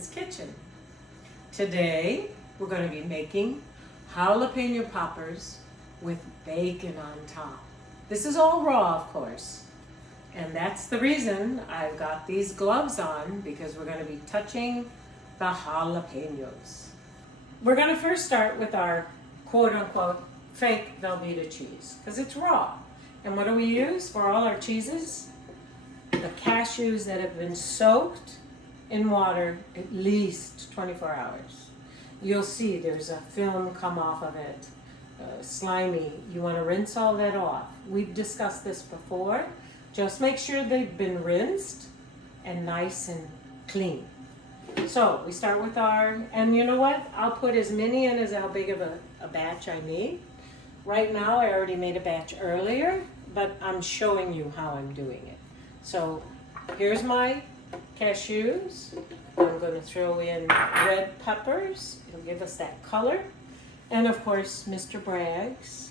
Karen's Kitchen. Today we're going to be making jalapeno poppers with bacon on top. This is all raw, of course, and that's the reason I've got these gloves on, because we're going to be touching the jalapenos. We're going to first start with our quote-unquote fake Velveeta cheese, because it's raw. And what do we use for all our cheeses? The cashews that have been soaked in water at least 24 hours. You'll see there's a film come off of it, slimy. You want to rinse all that off. We've discussed this before. Just make sure they've been rinsed and nice and clean. So we start with and you know what? I'll put as many in as how big of a batch I need. Right now I already made a batch earlier, but I'm showing you how I'm doing it. So here's my cashews. I'm going to throw in red peppers. It'll give us that color. And of course, Mr. Bragg's.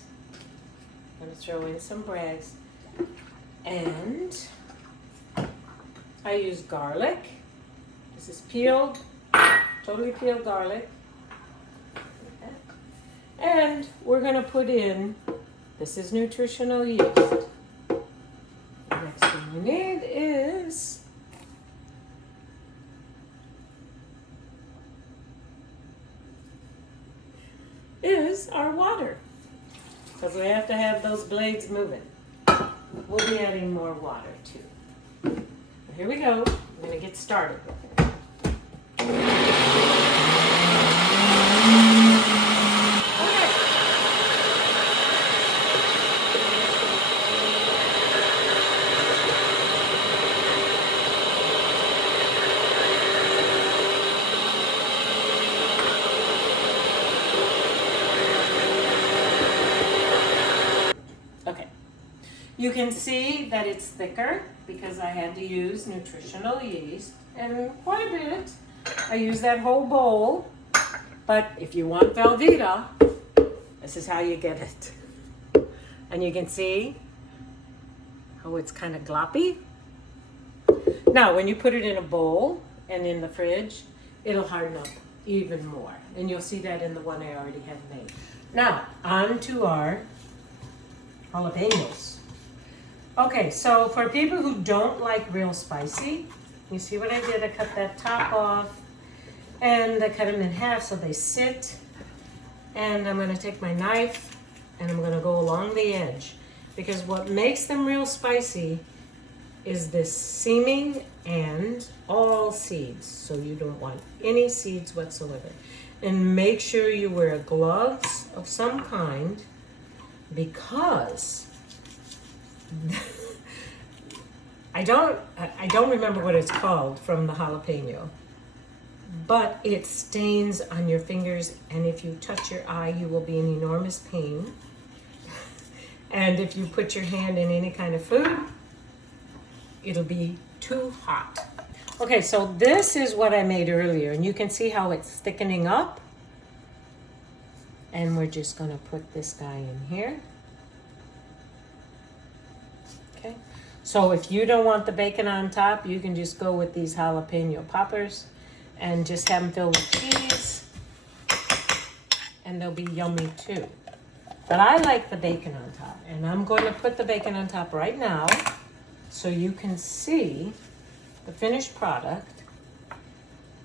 I'm going to throw in some Bragg's. And I use garlic. This is peeled, totally peeled garlic. And we're going to put in, this is nutritional yeast. The next thing we need is our water, because we have to have those blades moving. We'll be adding more water too. So here we go. I'm going to get started with it. You can see that it's thicker because I had to use nutritional yeast, and quite a bit. I use that whole bowl, but if you want Velveeta, this is how you get it. And you can see how it's kind of gloppy. Now, when you put it in a bowl and in the fridge, it'll harden up even more. And you'll see that in the one I already had made. Now, on to our jalapenos. Okay, so for people who don't like real spicy, you see what I did? I cut that top off and I cut them in half so they sit. And I'm going to take my knife and I'm going to go along the edge, because what makes them real spicy is this seaming and all seeds. So you don't want any seeds whatsoever. And make sure you wear gloves of some kind, because I don't remember what it's called from the jalapeno, but it stains on your fingers, and if you touch your eye, you will be in enormous pain. And if you put your hand in any kind of food, it'll be too hot. Okay, so this is what I made earlier, and you can see how it's thickening up. And we're just gonna put this guy in here. Okay, so if you don't want the bacon on top, you can just go with these jalapeno poppers and just have them filled with cheese, and they'll be yummy too. But I like the bacon on top, and I'm going to put the bacon on top right now so you can see the finished product,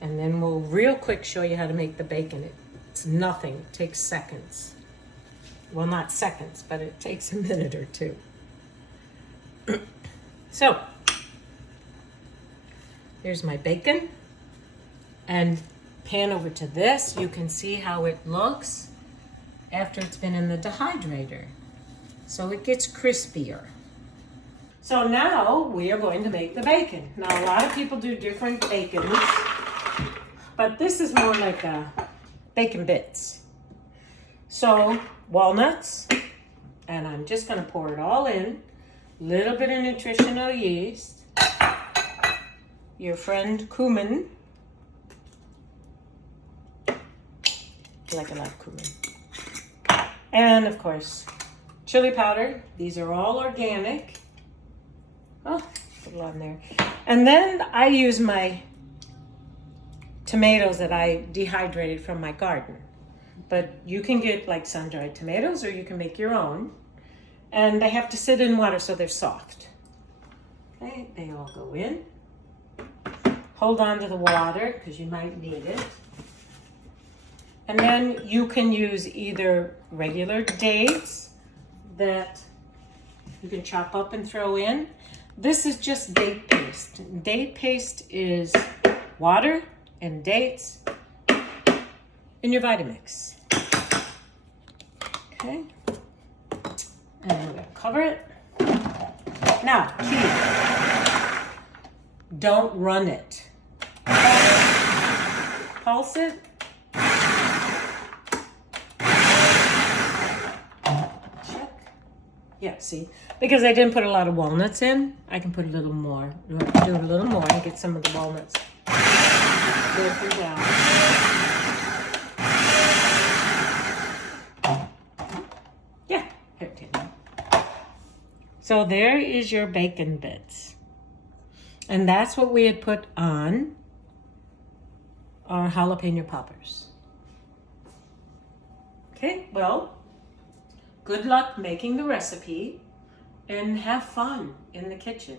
and then we'll real quick show you how to make the bacon. It's nothing, it takes seconds. Well, not seconds, but it takes a minute or two. So, here's my bacon, and pan over to this. You can see how it looks after it's been in the dehydrator. So it gets crispier. So now we are going to make the bacon. Now, a lot of people do different bacons, but this is more like a bacon bits. So walnuts, and I'm just going to pour it all in. Little bit of nutritional yeast, your friend cumin, like a lot of cumin, and of course chili powder. These are all organic. Oh, put it on there. And then I use my tomatoes that I dehydrated from my garden. But you can get like sun-dried tomatoes, or you can make your own. And they have to sit in water so they're soft. Okay, they all go in. Hold on to the water because you might need it. And then you can use either regular dates that you can chop up and throw in. This is just date paste. Date paste is water and dates in your Vitamix. Okay. And we're gonna cover it. Now, key. Don't run it. Pulse it. Check. Yeah, see? Because I didn't put a lot of walnuts in, I can put a little more. Do it a little more and get some of the walnuts. Good for down. Yeah, here, take it. So there is your bacon bits. And that's what we had put on our jalapeno poppers. Okay, well, good luck making the recipe and have fun in the kitchen.